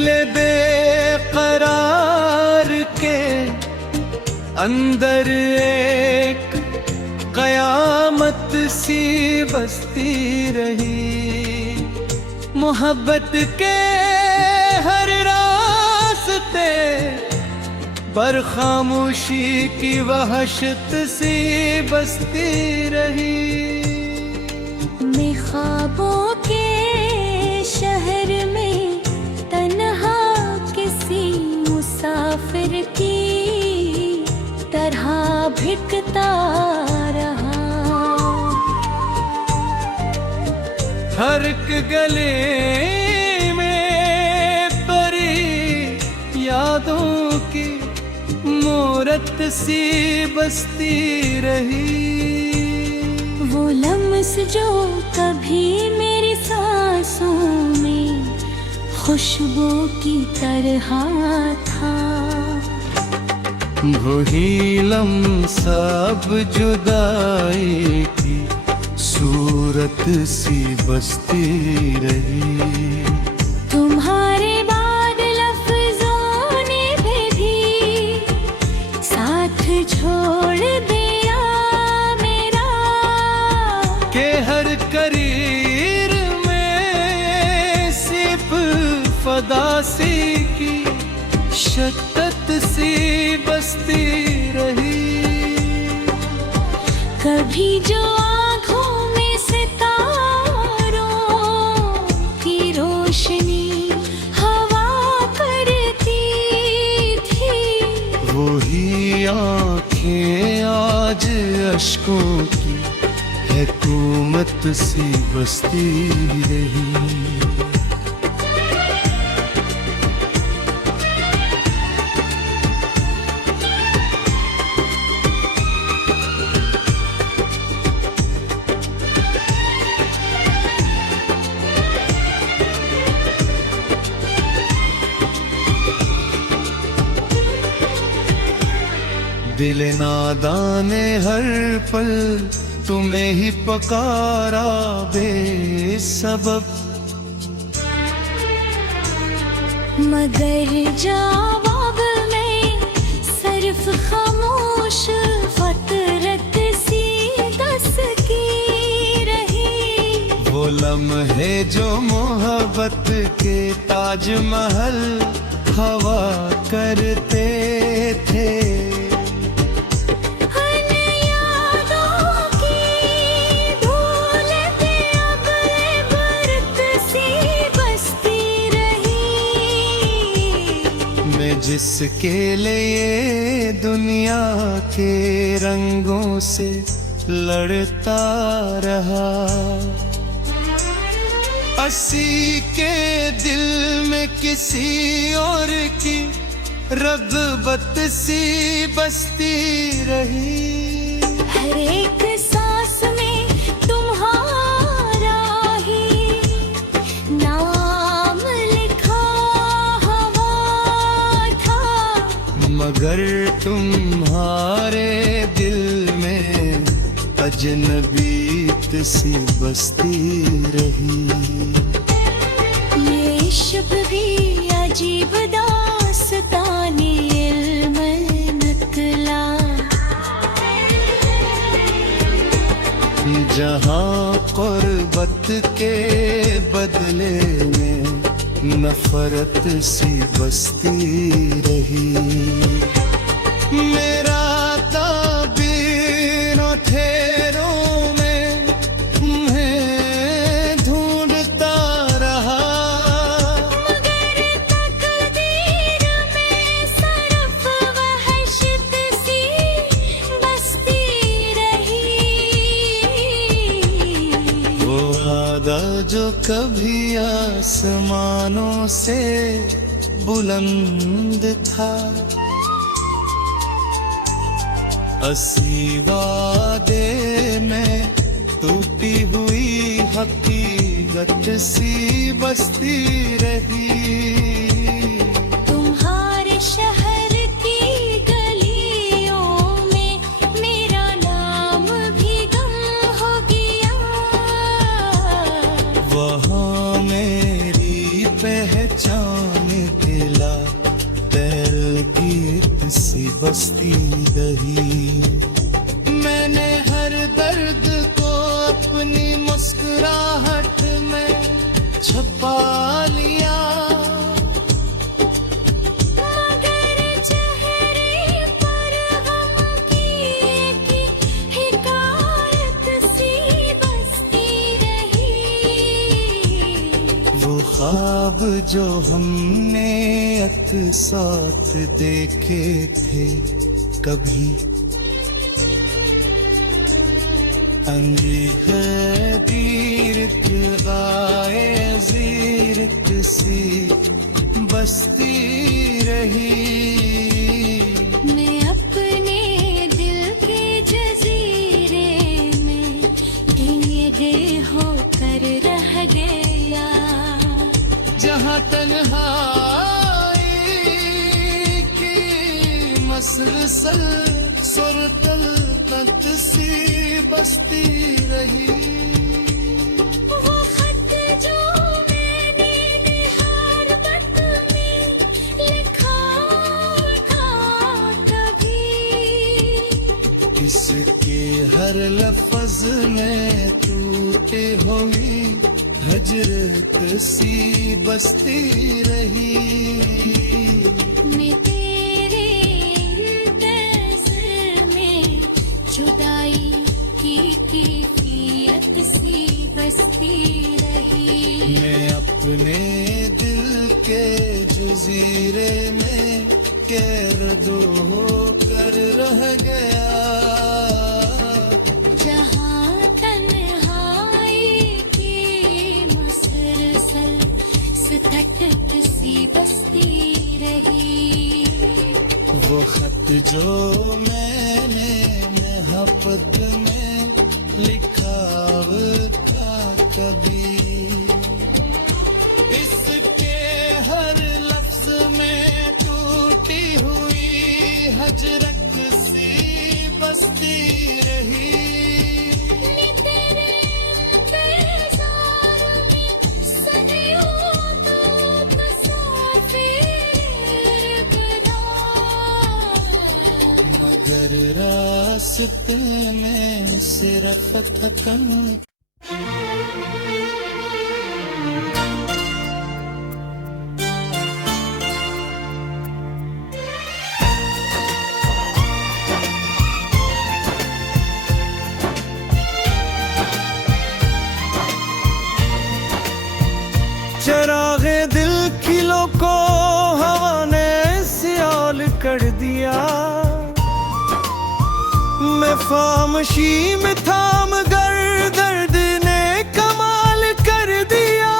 दिल बेकरार के अंदर एक कयामत सी बसती रही। मोहब्बत के हर रास्ते पर खामोशी की वहशत सी बसती रही। मैं ख्वाबों के शहर में तन्हा किसी मुसाफिर की तरह भिटकता रहा। हर एक गले में परी यादों की मूरत सी बसती रही। वो लम्स जो कभी मेरी सांसों में खुशबू की तरह था, वही लम्सा अब जुदाई की सूरत सी बसती रही। तुम्हारे बाद लफ्जों ने भी साथ छोड़ दिया मेरा, के हर करीर में सिर्फ फदासी की शद्दत सी बसती रही। कभी जो आँखों में सितारों की रोशनी हवा करती थी, वही आँखें आज अश्कों की हुकूमत सी बसती रही। दिल नादान ने हर पल तुम्हें ही पकारा बेसबब, मगर जवाब में सिर्फ खामोश फतरत सी दस्तकी रही। वो लम्हे जो मोहब्बत के ताजमहल हवा करते थे, जिसके लिए दुनिया के रंगों से लड़ता रहा। असी के दिल में किसी और की रग़बत सी बसती रही। हर एक सांस में तुम्हारा ही नाम लिखा हुआ था, मगर तुम्हारे दिल में अजनबीत सी बसती रही। ये इश्क भी अजीब दास्तानी इल्म नकला, जहाँ क़ुर्बत के बदले में नफरत सी बसती रही। मेरा ताबीर ठेरों में तुम्हें ढूंढता रहा, मगर तकदीर में सिर्फ वहशत सी बसती रही। वो वादा जो कभी आसमानों से बुलंद था, असी वादे में टूटी हुई हकीकत सी बसती रही। तुम्हारे शहर की गलियों में मेरा नाम भी गम हो गया, वहाँ मेरी पहचान बसती रही। मैंने हर दर्द को अपनी मुस्कुराहट में छुपा लिया, मगर चेहरे पर गम की एक हिकायत सी बसती रही। वो ख्वाब जो हमने एक साथ देखे थे कभी, अंधी है दीर्घ आए जीरत सी बसती रही। मैं अपने दिल के जजीरे में भीगे होकर रह गया, जहाँ तन्हाई की मसलसल सुरतल तत सी बसती रही। वो खत जो मैंने निहारबत में लिखा था कभी, इसके हर लफ्ज में टूटे हुई हजरत सी बसती रही। मैं तेरे इंतज़ार में जुदाई की कैफियत सी बसती रही। मैं अपने दिल के जजीरे में कैद होकर रह गया, जहाँ तन्हाई की मसलसल सतत सी बसती रही। वो खत जो मैंने मोहब्बत में लिखा था कभी, इसके हर लफ्ज में टूटी हुई हजरत सी बसती रही। मैं तेरे इंतज़ार में सदियों तक मुसाफिर बना, मगर रास्ते में सिर्फ थकन चरागे दिल खिलो को हवा ने सियाल कर दिया। मैं खामोशी में थाम कर दर्द ने कमाल कर दिया।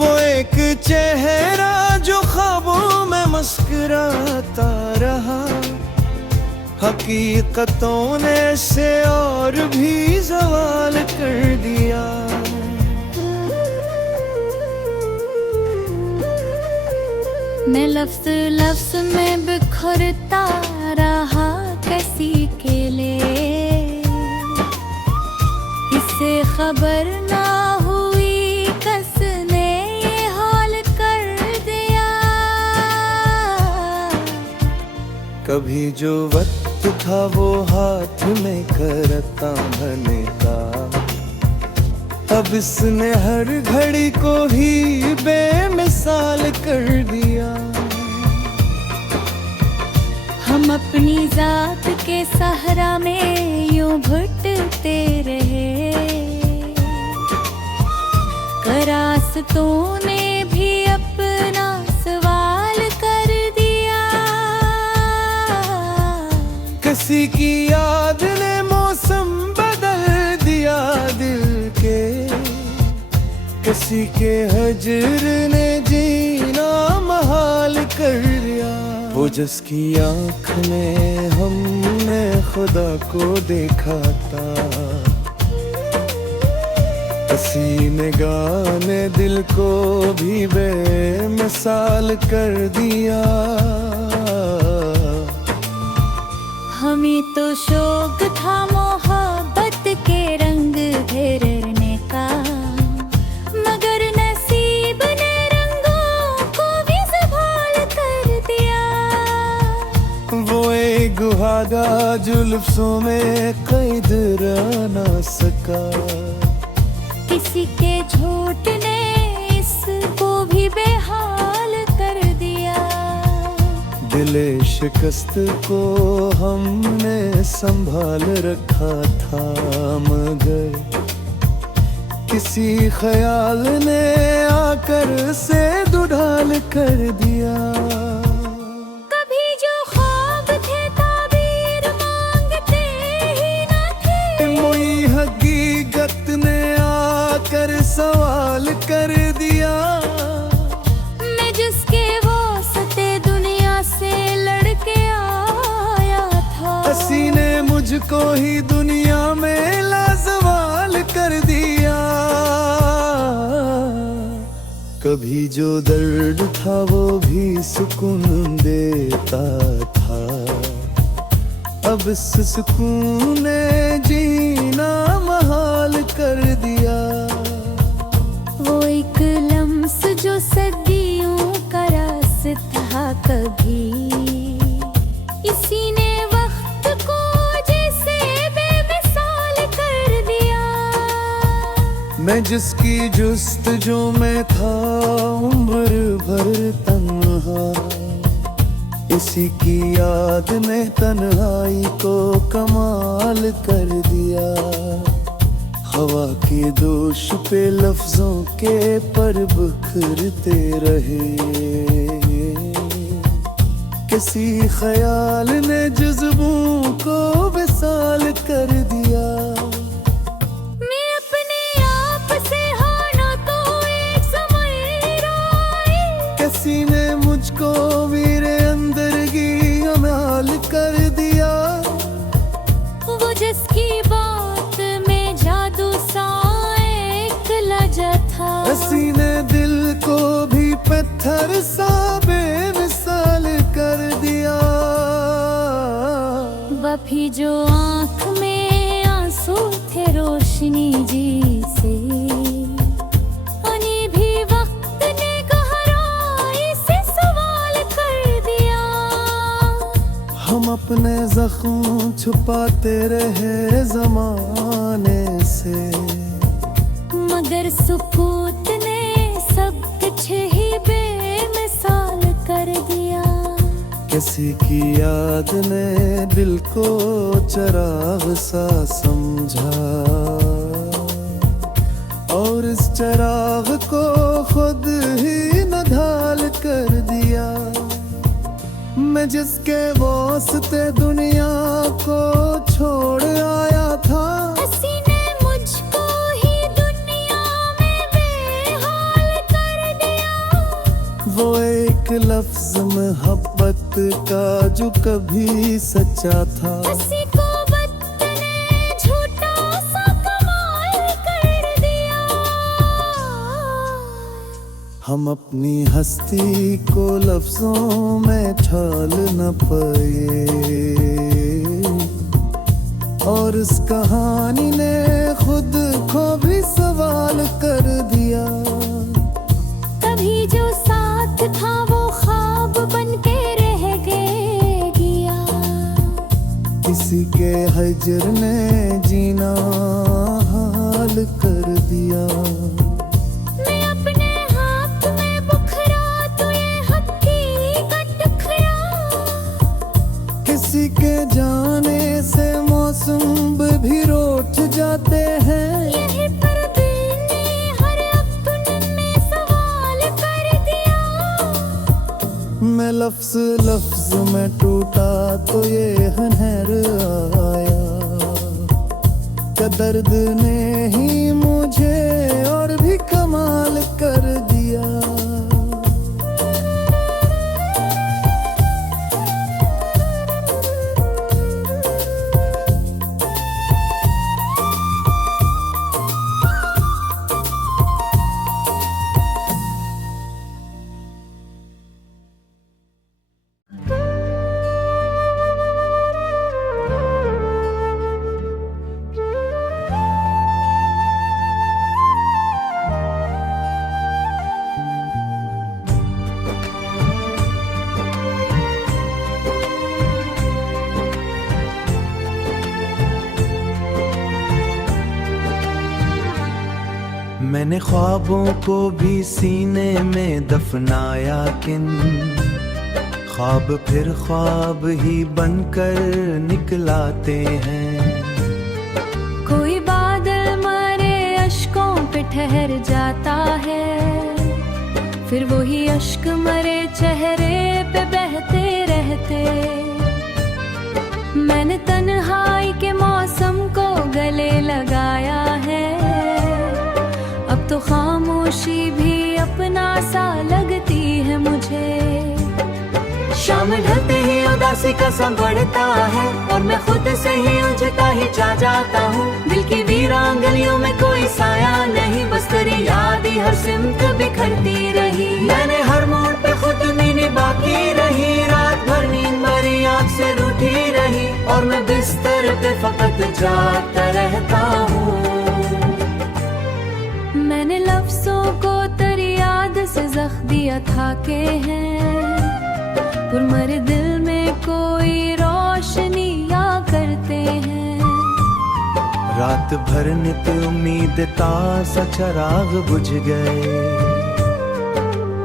वो एक चेहरा जो ख्वाबों में मुस्कुराता रहा, हकीकतों ने से और भी सवाल कर दिया। मैं लफ्ज लफ्ज में बिखरता रहा किसी के लिए, इससे खबर ना हुई कसने ये हाल कर दिया। कभी जो वक्त था वो हाथ में करता बने का, अब इसने हर घड़ी को ही बेमिसाल कर दिया। हम अपनी जात के सहरा में यूं भटकते रहे, करास्तों ने भी अपना सवाल कर दिया। किसी की याद ने मौसम बदल दिया दिल के, किसी के हजर ने जीना महाल कर दिया। वो जिसकी आँख में हमने खुदा को देखा था, हसी निगाह ने दिल को भी बेमिसाल कर दिया। हमें तो शौक था मोहब्बत के रंग घेरने का, मगर नसीब ने रंगों को भी संभाल कर जुल्फों में कैद रह ना सका। किसी के झूठ ने इसको भी बेहाल कर दिया। दिले शिकस्त को हमने संभाल रखा था, मगर किसी ख्याल ने आकर से दुढ़ाल कर दिया। कभी जो ख्वाब थे ताबीर मांगते ही न थे, मोई हकीकत ने आकर सवाल कर दिया। मैं जिसके वास्ते दुनिया से लड़के आया था, हंसी ने मुझको ही दुनिया में लाजवाल कर दिया। कभी जो दर्द था वो भी सुकून देता था, अब इस सुकून ने जीना महाल कर दिया। वो एक लम्स जो सदियों का रास्ता कभी, इसी ने वक्त को जैसे बेमिसाल कर दिया। मैं जिसकी जुस्तजू में था उम्र भर तन्हा, इसी की याद ने तन्हाई को कमाल कर दिया। हवा के दोष पे लफ्जों के पर बिखरते रहे, किसी ख्याल ने जज्बों को विसाल कर दिया। मैं अपने आप से हारा तो एक समय राई, किसी ने मुझको मेरे अंदर की अमाल कर दिया। वो जिसकी बात में जादू सा एक लजा था, हंसी ने दिल को भी पत्थर सा बेमिसाल कर दिया। वफी जो आँख में आंसू थे रोशनी जी से, उन्हें भी वक्त ने गहराई से सवाल कर दिया। हम अपने जख्म छुपाते रहे जमाने से, मगर सुकूत ने सब कुछ ही बेमिसाल कर दिया। किसी की याद ने दिल को चिराग सा समझा, और इस चिराग को खुद ही नढाल कर दिया। मैं जिसके वास्ते दुनिया को छोड़ आया था, हंसी ने मुझको ही दुनिया में बेहाल कर दिया। वो एक लफ्ज मोहब्बत का जो कभी सच्चा था, हंसी को वक्त ने झूठा सा कमाल कर दिया। हम अपनी हस्ती को लफ्जों में ढाल न पाए, और इस कहानी ने खुद को भी सवाल कर दिया। कभी जो साथ था वो ख्वाब बन के रह गया, किसी के हजर ने जीना हाल कर दिया। मैं अपने हाथ में बुखरा तो ये हकीकत खरा, किसी के जाने से मौसम भी रोट जाते हैं। यही पर्दे ने हर अपने में सवाल कर दिया। मैं लफ्ज लफ्ज में टूटा तो ये हनहर आया, क्या दर्द ने ही मुझे और भी कमाल कर दिया। मैंने ख्वाबों को भी सीने में दफनाया, किन ख्वाब फिर ख्वाब ही बनकर निकलाते हैं। कोई बादल मारे अश्कों पे ठहर जाता है, फिर वही अश्क मरे चेहरे पे बहते रहते। मैंने तन्हाई के मौसम को गले लगाया है, अब तो खामोशी भी अपना सा लगती है मुझे। शाम ढलते ही उदासी का सा बढ़ता है, और मैं खुद से ही उलझता ही जा जाता हूँ। दिल की वीरान गलियों में कोई साया नहीं, बस तेरी याद ही हर सिमत बिखरती रही। मैंने हर मोड़ पे खुद नींद बाकी रही, रात भर नींद भरी आँख से रूठी रही, और मैं बिस्तर पे फकत जागता रहता हूँ। मैंने लफ्जों को तेरी याद से जख्म दिया था के हैं, और मेरे दिल में कोई रोशनी या करते हैं। रात भर नित उम्मीद सा चराग बुझ गए,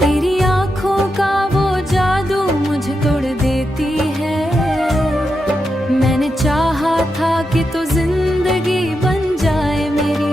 तेरी आंखों का वो जादू मुझे तोड़ देती है। मैंने चाहा था कि तो जिंदगी बन जाए मेरी,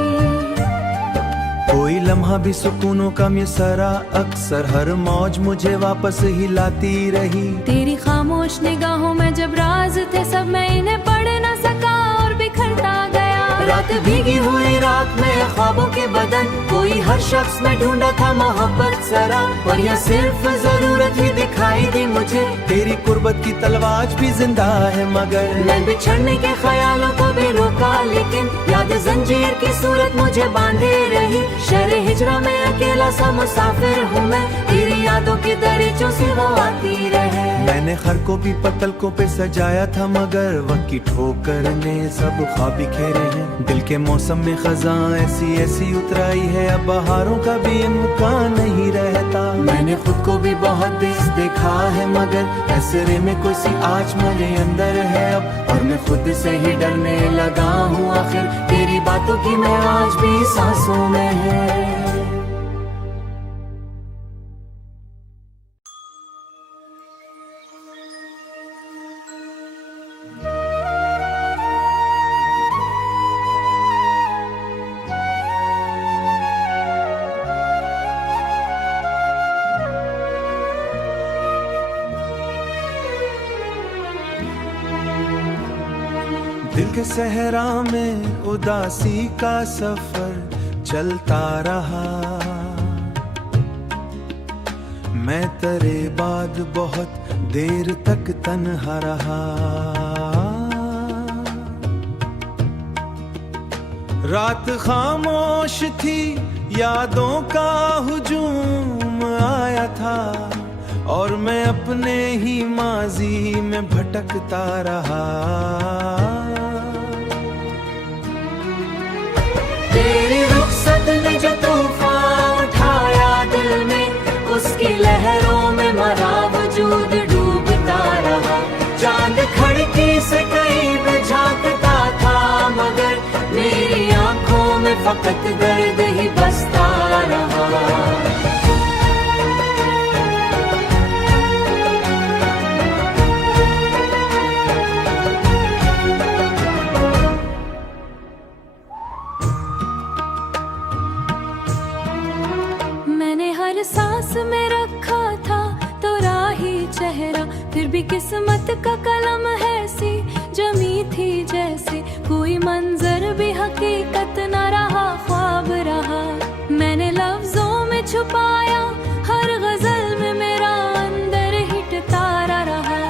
कोई लम्हा भी सुकूनों का मिसरा, अक्सर हर मौज मुझे वापस ही लाती रही। तेरी खामोश निगाहों में जब राज थे सब, मैं इन्हें पढ़ न सका और बिखरता गया। रात भीगी हुई रात में ख्वाबों के बदन, कोई हर शख्स में ढूंढा था मोहब्बत जरा, और यह सिर्फ जरूरत ही दिखाई दी मुझे। तेरी कुर्बत की तलवार आज भी जिंदा है, मगर मैं बिछड़ने के ख्यालों को भी रोका, लेकिन याद जंजीर की सूरत मुझे बांधे रही। शहर हिजरा में अकेला सा मुसाफिर हूँ मैं, तेरी यादों की दरीचों से वो आती रहे। मैंने हर को भी पतलकों पे सजाया था, मगर वक्त की ठोकर ने सब ख्वाब बिखेरे हैं। दिल के मौसम में खजा ऐसी ऐसी उतराई है, अब बहारों का भी इम्कान नहीं रहता। मैंने खुद को भी बहुत देश देखा है, मगर ऐसरे में कोई सी आज मेरे अंदर है अब, और मैं खुद से ही डरने लगा हूँ। आखिर तेरी बातों की मैं आज भी सांसों में है। दिल के सहरा में उदासी का सफर चलता रहा, मैं तेरे बाद बहुत देर तक तन्हा रहा। रात खामोश थी, यादों का हुजूम आया था, और मैं अपने ही माजी में भटकता रहा। तेरी रुखसत ने जो तूफान उठाया दिल में, उसकी लहरों में मरा वजूद डूबता रहा। चांद खिड़की से करीब झांकता था, मगर मेरी आंखों में फकत दर्द ही बसता रहा। सांस में रखा था तो राही चेहरा, फिर भी किस्मत का कलम है सी जमी थी जैसे। कोई मंजर भी हकीकत न रहा, ख्वाब रहा। मैंने लफ्जों में छुपाया, हर गजल में मेरा अंदर ही तारा रहा।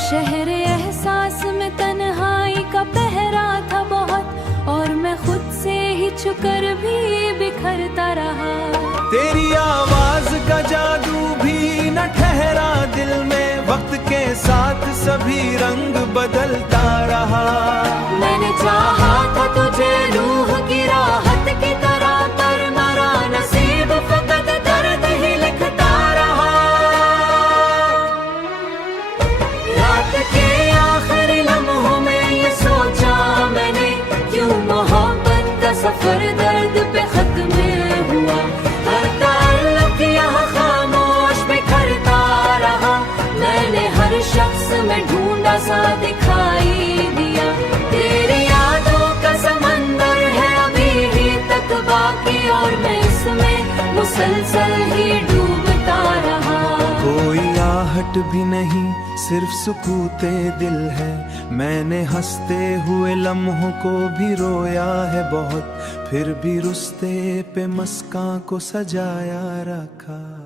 शहर एहसास में तन्हाई का पहरा था बहुत, और मैं खुद से ही छुकर भी बिखरता रहा। तेरी आवाज का जादू भी न ठहरा दिल में, वक्त के साथ सभी रंग बदलता रहा। मैंने चाहा था तुझे रूह की राहत की तरह, पर मरा नसीब फकत दर्द ही लिखता रहा। रात के आखिरी लम्हों में ये सोचा मैंने, क्यों मोहब्बत का सफर दर्द पे खत्म मुसलसल ही डूबता रहा। कोई आहट भी नहीं, सिर्फ सुकूते दिल है। मैंने हंसते हुए लम्हों को भी रोया है बहुत, फिर भी रुस्ते पे मस्कां को सजाया रखा।